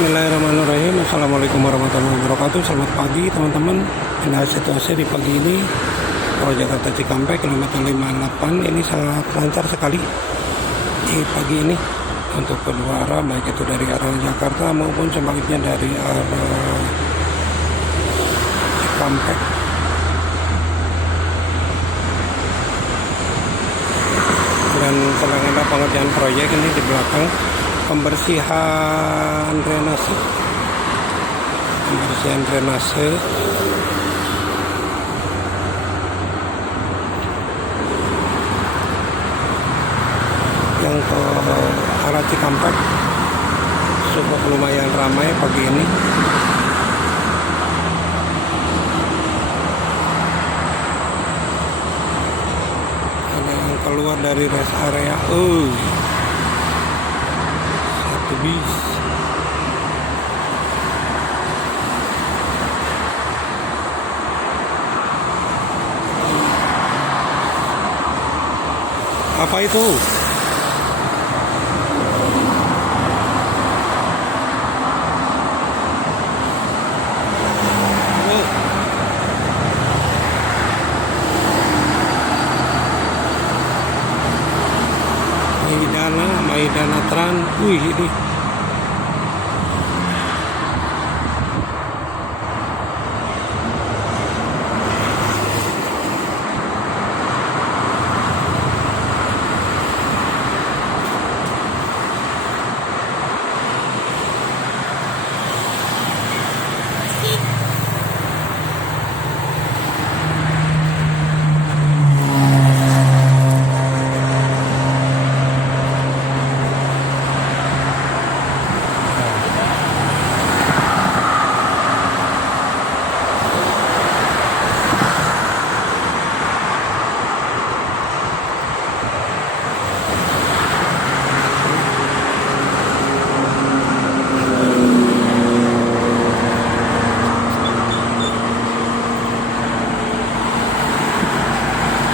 Bismillahirrahmanirrahim. Assalamualaikum warahmatullahi wabarakatuh. Selamat pagi teman-teman. Inilah situasi di pagi ini Tol Jakarta Cikampek kilometer 58 ini sangat lancar sekali di pagi ini untuk kedua arah, baik itu dari arah Jakarta maupun sebaliknya dari arah Cikampek. Dan sedang ada pengerjaan proyek ini di belakang, pembersihan drainase yang ke arah Cikampek cukup lumayan ramai pagi ini. Ada yang keluar dari rest area, satu bis. Apa itu? Maidana Tran, ini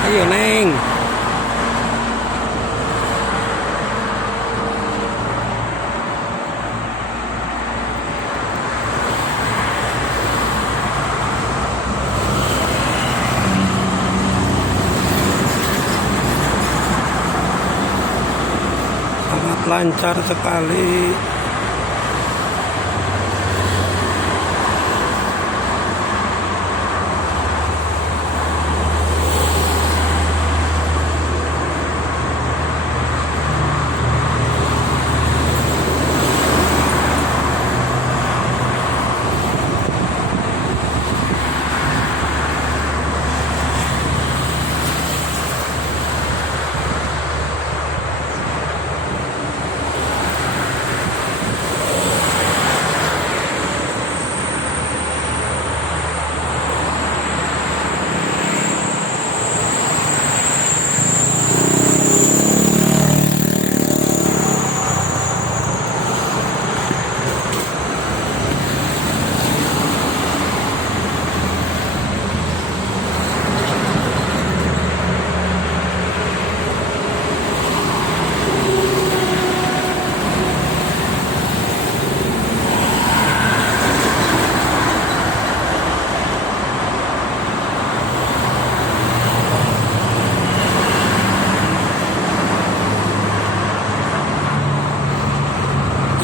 ayo Neng. Sangat lancar sekali.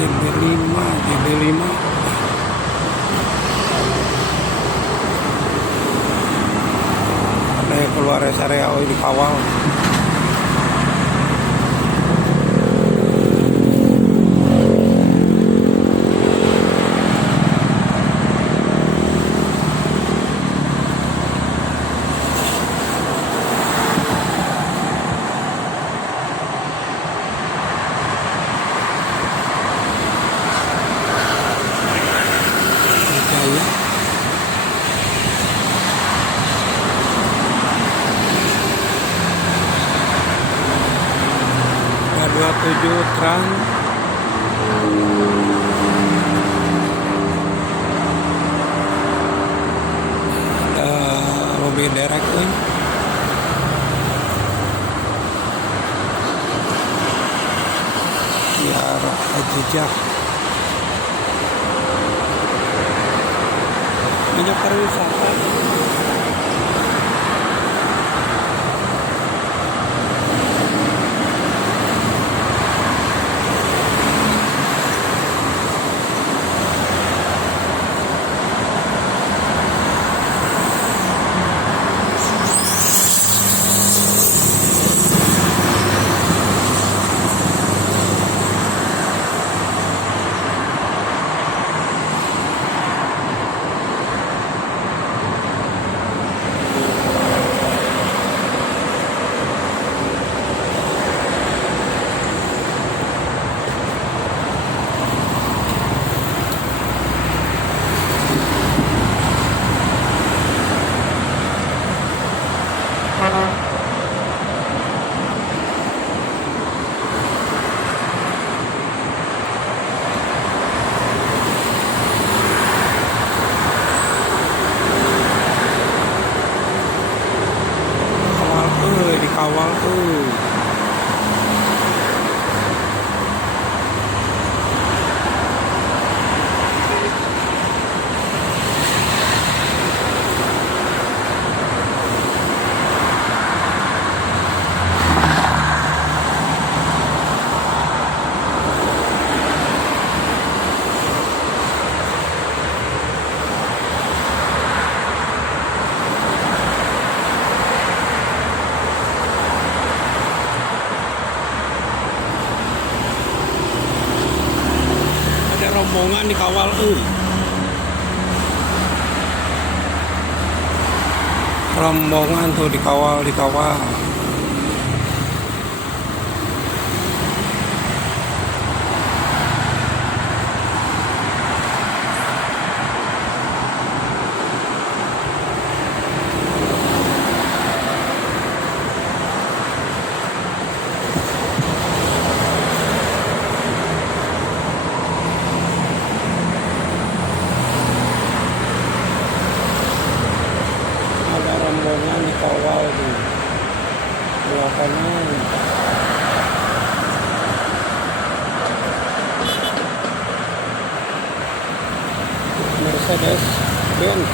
GB5 ada yang keluar rest area, dikawal. Tujuh Tran mobil derek di arah jejak. banyak pariwisata. Dikawal tuh. Rombongan dikawal rombongan tuh dikawal. Ada rombongan dikawal tuh belakangnya. Mercedes Benz.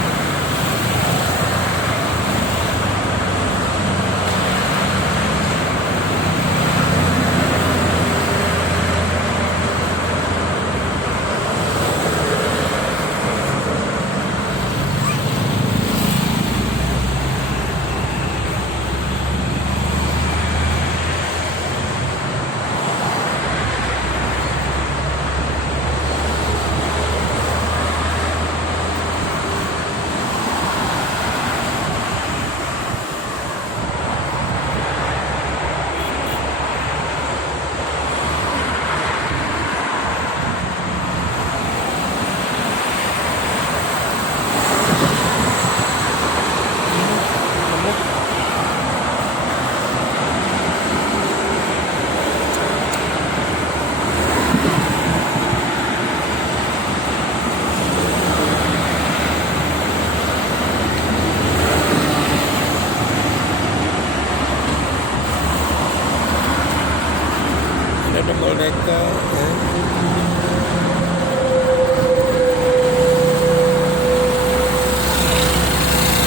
Ada double decker ya.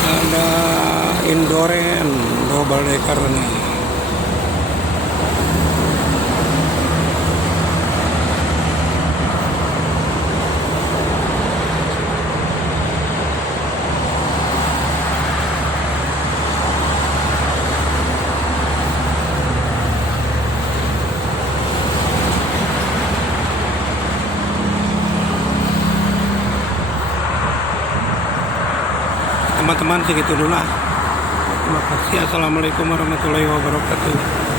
Ada Indoren double decker nih. Teman-teman segitu dulu lah. Terima kasih. Assalamualaikum warahmatullahi wabarakatuh.